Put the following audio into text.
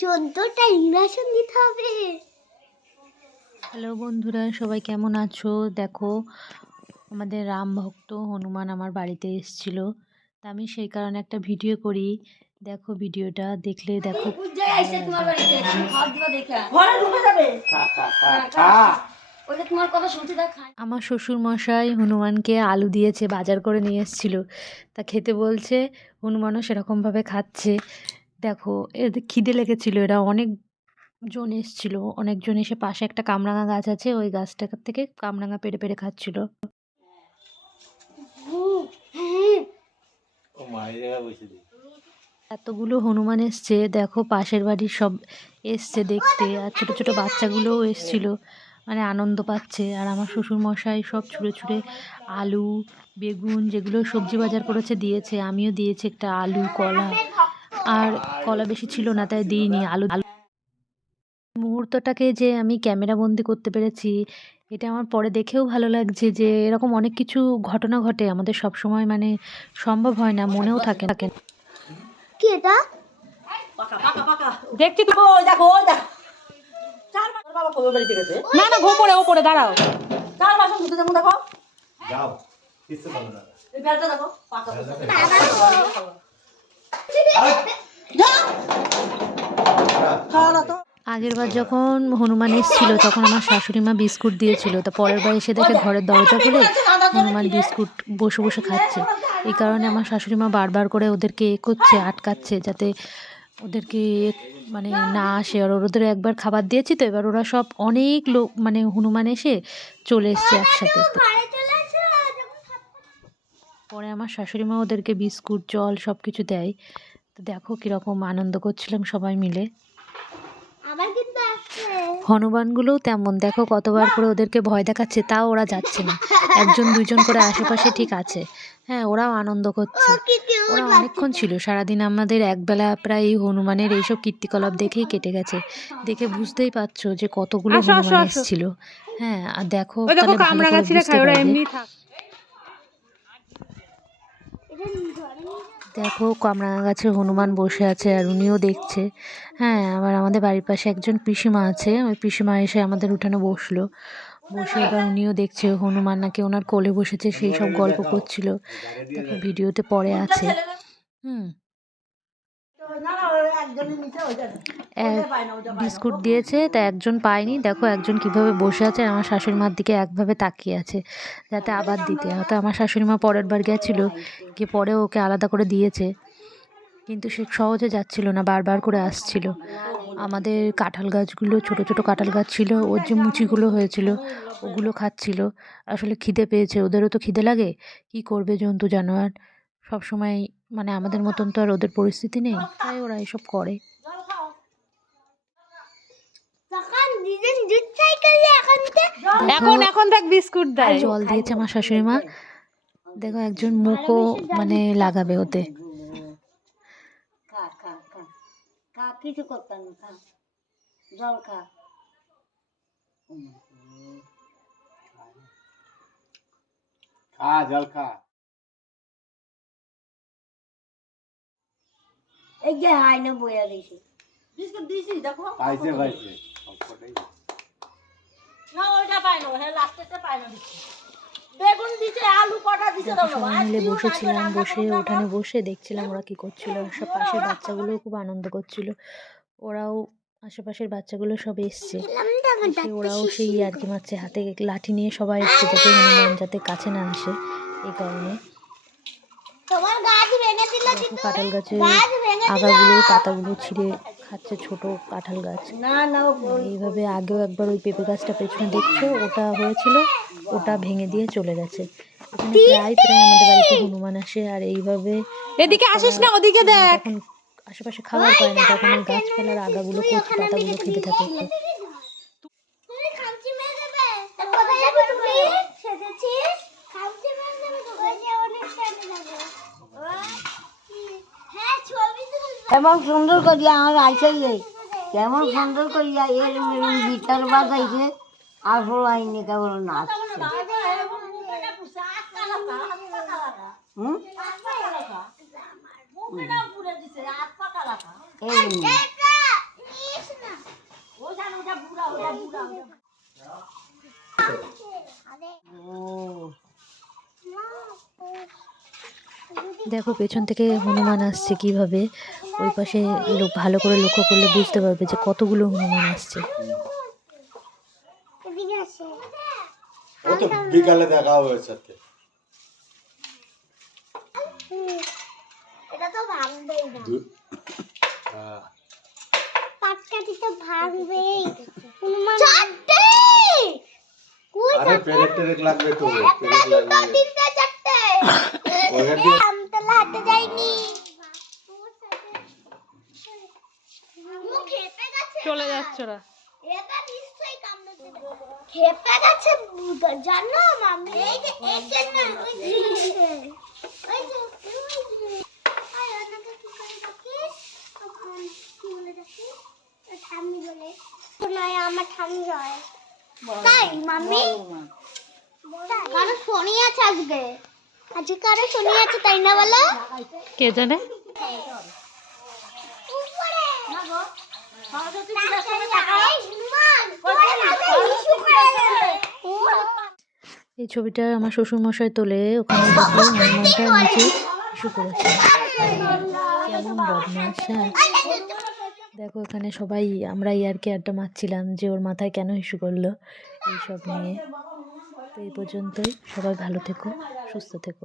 14টা injection দিতে হবে। Hello বন্ধুরা, সবাই কেমন আছো? দেখো, আমাদের রাম ভক্ত হনুমান আমার বাড়িতে এসেছিল, তা আমি সেই কারণে একটা ভিডিও করি। দেখো, ভিডিওটা দেখলে দেখো আমার শ্বশুর মশাই হনুমানকে আলু দিয়েছে, বাজার করে নিয়ে এসেছিল, তা খেতে বলছে। হনুমানও সেরকমভাবে খাচ্ছে। দেখো, এদের খিদে লেগেছিল, এরা অনেকজন এসেছিল, অনেকজন এসে পাশে একটা কামরাঙা গাছ আছে, ওই গাছটা থেকে কামরাঙা পেড়ে পেড়ে খাচ্ছিল। এতগুলো হনুমান এসছে, দেখো পাশের বাড়ির সব এসছে দেখতে, আর ছোট ছোট বাচ্চাগুলোও এসছিল, মানে আনন্দ পাচ্ছে। আর আমার শ্বশুর মশাই সব ছুঁড়ে ছুঁড়ে আলু, বেগুন, যেগুলো সবজি বাজার করেছে দিয়েছে, আমিও দিয়েছি একটা আলু, কলা। আর কলা বেশি ছিল না, তাই দিইনি। আলু মুহূর্তটাকে যে আমি ক্যামেরা বন্দি করতে পেরেছি, এটা আমার পরে দেখেও ভালো লাগছে, যে এরকম অনেক কিছু ঘটনা ঘটে আমাদের সব সময়, মানে সম্ভব হয় না, মনেও থাকে না। কি এটা? দেখছি তো, ওই দেখো না না, ওপরে দাঁড়াও। 4 মাস ধুতে যেমন দেখো, যাও কিছু ভালো না, এই বেলটা দেখো পাকা পাকা। আগেরবার যখন হনুমান এসেছিল তখন আমার শাশুড়ি মা বিস্কুট দিয়েছিল, তা পরের বার এসে দেখে ঘরের দরজা খুলে হনুমান বিস্কুট বসে বসে খাচ্ছে। এই কারণে আমার শাশুড়ি মা বারবার করে ওদেরকে করছে, আটকাচ্ছে, যাতে ওদেরকে মানে না আসে। আর ওদের একবার খাবার দিয়েছি, তো এবার ওরা সব অনেক লোক, মানে হনুমান এসে চলে এসছে একসাথে। পরে আমার শাশুড়ি মা ওদেরকে বিস্কুট, জল সব কিছু দেয়। তো দেখো কীরকম আনন্দ করছিলাম সবাই মিলে। হনুমানগুলোও তেমন, দেখো কতবার করে ওদেরকে ভয় দেখাচ্ছে, তাও ওরা যাচ্ছে না। 1জন 2জন করে আশেপাশে ঠিক আছে। হ্যাঁ, ওরাও আনন্দ করছে। ওরা অনেকক্ষণ ছিল, সারাদিন আমাদের একবেলা প্রায় এই হনুমানের এইসব কীর্তিকলাপ দেখেই কেটে গেছে। দেখে বুঝতেই পারছো যে কতগুলো হনুমান এসেছিল। হ্যাঁ, আর দেখো তাহলে ভালো করে বুঝতে পারবে। দেখো, কামরাঙা গাছে হনুমান বসে আছে, আর উনিও দেখছে। হ্যাঁ, আবার আমাদের বাড়ির পাশে একজন পিসিমা আছে, ওই পিসিমা এসে আমাদের উঠানে বসলো, বসে এবার উনিও দেখছে হনুমান নাকি ওনার কোলে বসেছে, সেই সব গল্প করছিল। দেখো ভিডিওতে পরে আছে। বিস্কুট দিয়েছে, তা 1জন পায়নি। দেখো 1জন কিভাবে বসে আছে, আমার শাশুড়ি মার দিকে একভাবে তাকিয়ে আছে, যাতে আবার দিতে। হয়তো আমার শাশুড়ি মা পরের বার গেছিল, গিয়ে পরে ওকে আলাদা করে দিয়েছে, কিন্তু সে সহজে যাচ্ছিল না, বারবার করে আসছিল। আমাদের কাঁঠাল গাছগুলো, ছোট ছোট কাঁঠাল গাছ ছিল, ওর যে মুচিগুলো হয়েছিল ওগুলো খাচ্ছিল। আসলে খিদে পেয়েছে, ওদেরও তো খিদে লাগে, কি করবে জন্তু জানোয়ার সব সময়, মানে আমাদের মতন তো আর ওদের পরিস্থিতি নেই, তাই ওরা এসব করে। এখন দেখ বিস্কুট দেয়, জল দিয়েছে আমার শাশুড়ি মা। দেখো 1জন মুখও মানে লাগাবে ওতে। কিছু করতাম না, খা জল খা। জল খা। এই যে আয়না বইয়া দিয়েছি, বিস্কুট দিয়েছি দেখো, পাইছে না ওইটা পাইলো, হ্যাঁ লাস্টেতে পাইলো দিচ্ছি। বেগুন দিছে, আলু কটা দিছে, দাও সবাই মিলে বসেছিলাম, বসে উঠানে বসে দেখছিলাম ওরা কি করছিল। সব পাশের বাচ্চাগুলোও খুব আনন্দ করছিল, ওরাও আশেপাশের বাচ্চাগুলো সব এসছে, এসে ওরাও সেই ইয়ার্কি মারছে, হাতে লাঠি নিয়ে সবাই এসছে, যাতে হনুমান যাতে কাছে না আসে, এই কারণে। দেখো কাঁঠাল গাছের আগাগুলো, পাতাগুলো ছিঁড়ে খাচ্ছে ছোট কাঁঠাল গাছ। এইভাবে আগেও একবার ওই পেঁপে গাছটা পেছনে দেখছো, ওটা হয়েছিল, ওটা ভেঙে দিয়ে চলে গেছে। এখানে প্রায় প্রায় আমাদের বাড়িতে হনুমান আসে, আর এইভাবে এদিকে আসিস না, ওদিকে দেখ। যখন আশেপাশে খাবার পায় না, তখন ওই গাছপালার আগাগুলো, কচি পাতাগুলো খেতে থাকে। কেমন সুন্দর করিয়া আমার আইসে, কেমন সুন্দর করিয়া এর গিটার বাজাইছে, আসল আইনে কেবল নাচছে। এই নে। ও দেখো পেছন থেকে হনুমান আসছে কিভাবে, ওই পাশে লোক ভালো করে লক্ষ্য করলে বুঝতে পারবে যে কতগুলো হনুমান আসছে। ও তো বিকালে দেখা হবে ওর সাথে। এটা তো ভাঙবেই না, হ্যাঁ পাটকাঠি তো ভাঙবেই। হনুমান চারটে আরে পেরেক টেরেক লাগবে তো, পেরেক লাগবে। তিনটে চারটে ওইখান দিয়ে আমতলা হাঁটতে যাইনি, মুখ খেপে গেছে, চলে যাচ্ছে ওরা। এটা নিশ্চয়ই কামড়ে দেবে, খেপে গেছে জানো মামি, এই যে এর জন্য ওই যে আয় ওনাকে কি করে ডাকিস, তখন কি বলে ডাকিস, ঠাম্মি বলে, নয় আমার ঠাম্মি হয় তাই মাম্মি, কারো শনি আছে আজকে, আজকে কারো শনি আছে তাই না বলো, কে জানে। এই ছবিটা আমার শ্বশুরমশাই তোলে, ওখানে দেখো হনুমানটা নিচে ইস্যু করেছে। কেমন বদমাশ। হ্যাঁ দেখো এখানে সবাই আমরা ইয়ারকি আড্ডা মারছিলাম যে ওর মাথায় কেন ইস্যু করলো এইসব নিয়ে। তো এই পর্যন্তই, সবাই ভালো থেকো, সুস্থ থেকো।